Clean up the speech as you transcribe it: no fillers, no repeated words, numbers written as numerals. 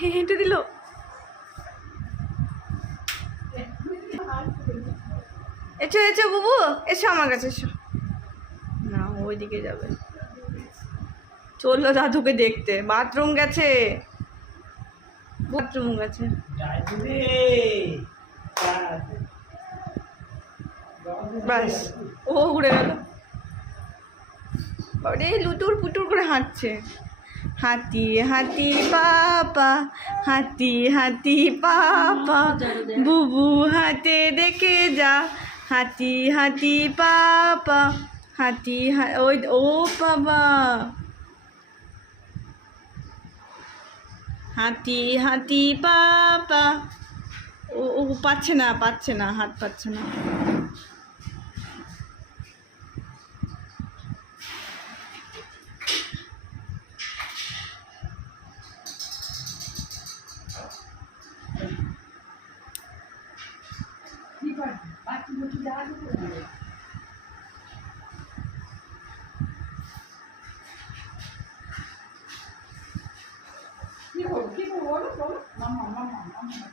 হেঁটে দিল। এসো এসো বুবু, এসো আমার কাছে এসো। না ওইদিকে যাবে, চললো দাদুকে দেখতে। বাথরুম গেছে, বাথরুম গেছে। ব্যাস, ও উড়ে গেল। বাবারে লুটুর পুটুর করে হাঁটছে। হাতি হাতি পাপা, হাতি হাতি পাপা, বুবু হাতে দেখে যা। হাতি হাতি পাপা, হাতি ওই ও বাবা, হাতি হাতি পাপা। ও ও পাচ্ছে না, পাচ্ছে না, হাত পাচ্ছে না। কি করবো বলো বলো, মাম্মা মাম্মা মাম্মা।